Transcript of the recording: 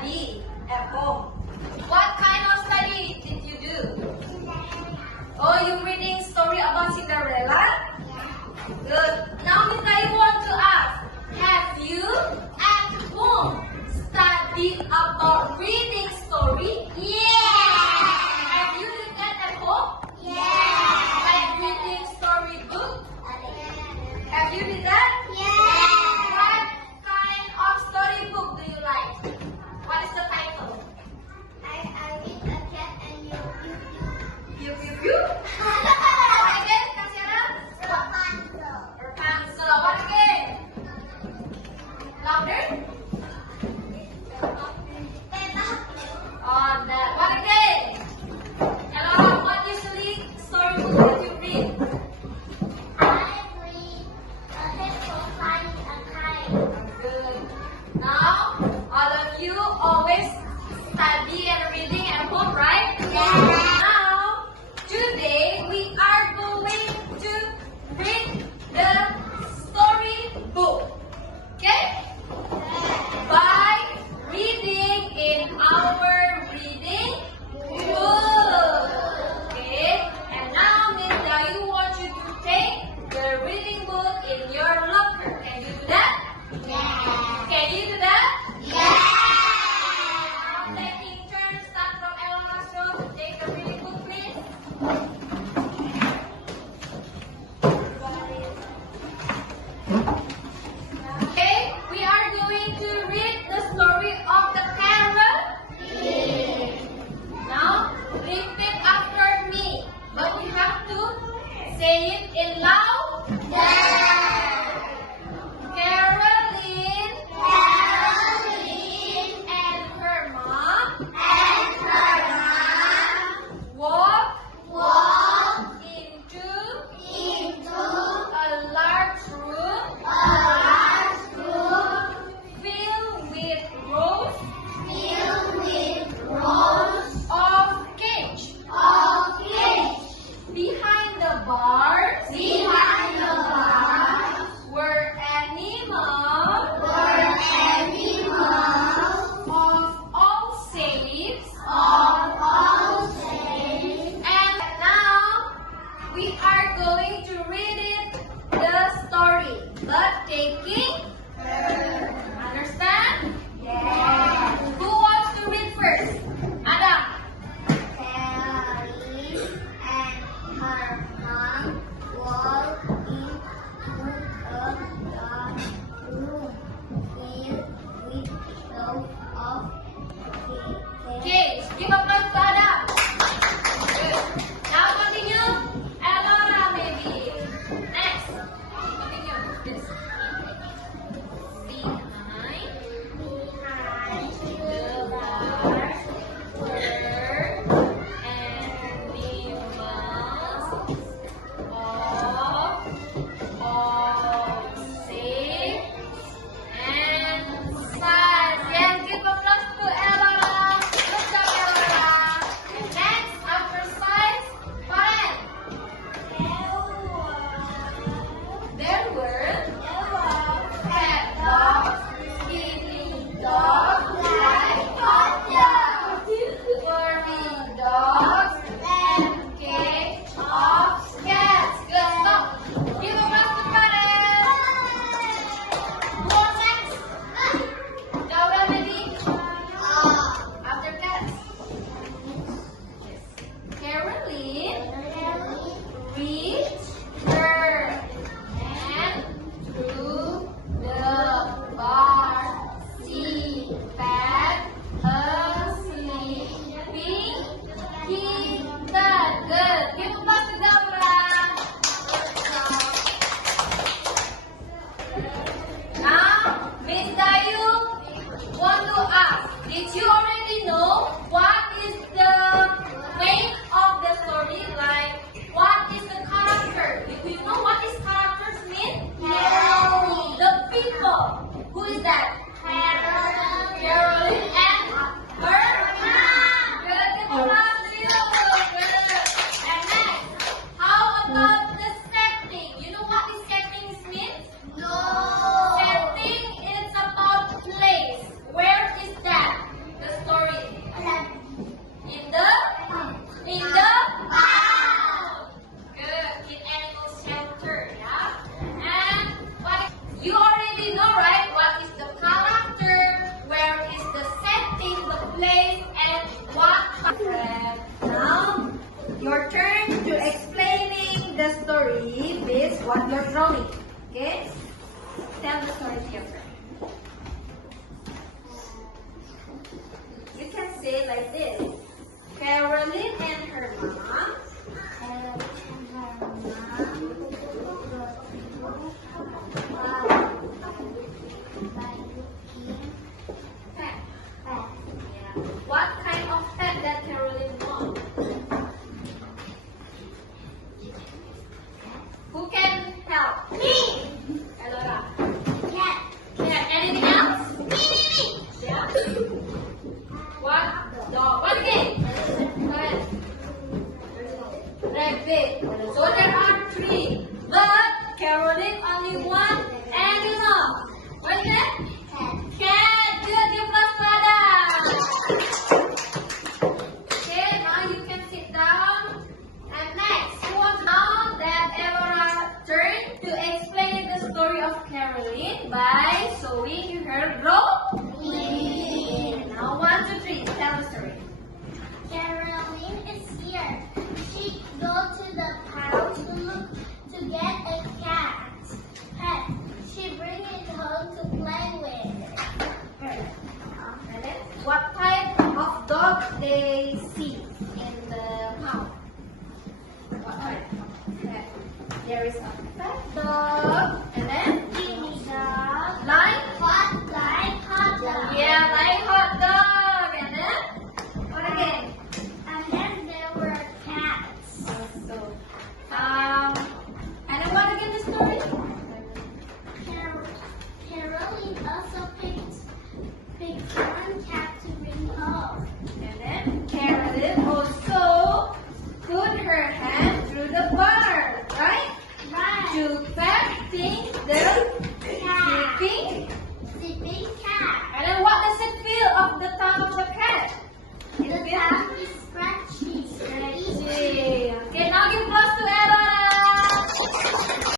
study at home. What kind of study did you do? Oh, you reading story about Cinderella? Good. Now, Miss I want to ask, have you at home studied about reading story? Yeah. Have you did that at home? Yeah. Like reading story book? Have you did that? Yeah. What kind of story book do you like? What is the title? I read a cat and you. Pew pew pew. What again, Kak Syara? Rapunzel. Rapunzel. What again? Louder. On that. What again? Hello, what usually storybook do you read? I read a hippo flying a kite. Good. Now, all of you always study and reading at home, right? Yeah. Now, today we are going to read the storybook. Okay? By reading in our reading book. Okay? And now, Miss Dayu wants you to take the reading book in your locker. Can you do that? Yeah. Can you do that? Yeah. Now, taking turns, start from Ella Show. Take the reading book, please. Okay, we are going to read the story of the parrot. Now, repeat after me, but you have to say it in loud. Caroline and her mom walked into a large room filled with rows of cage. Behind the bars were animals of all shapes. And now we are going to read it, the story, but taking. Understand? Who wants to read first? Adam. Okay, give applause to Adam. Good. Now continue. Elora maybe. Next. Continue. This. Behind the bars were animals of all shapes and size. Yes, give applause to Elora. Good job, Elora. Next, after size, Faren. There were fat dogs, skinny dogs, furry dogs, and cage of cats. Good, stop. Give applause to Faren. Who wants next? Laura, ready? After cats. Caroline reached her hand through the bar. She fed a sleeping kitten. Good. Give applause to Laura. Now, Miss Dayu want to ask, did you already know what is the main of the story? Like, what is the character? Do you know what is characters mean? The people. Who is that? Caroline and her mom. Good. Give applause to you. Good. And next, how about the setting? You know what is setting means? Setting is about place. Where is that? place and what? Now, your turn to explaining the story based what you're drawing. Okay? Tell the story to your friend. You can say like this. Caroline and her mom. Pet. Yeah. What kind of pet that Caroline wants? Who can help? Me. Elora. Cat. Cat. Anything else? Me. Yeah. What? Dog. What again? Go ahead. Rabbit. So there are three. But Caroline only one animal. What is that? Cat. Cat. Good. Give us Okay, now you can sit down. And next, who wants now that Elora turn to explain the story of Caroline by showing her drawing. Now, 1, 2, 3, tell the story. Caroline is here. She go to the pound to look to get a cat. Pet. She bring it home to play with. And then, what type of dog they see in the house? What type? Okay. There is a pet dog.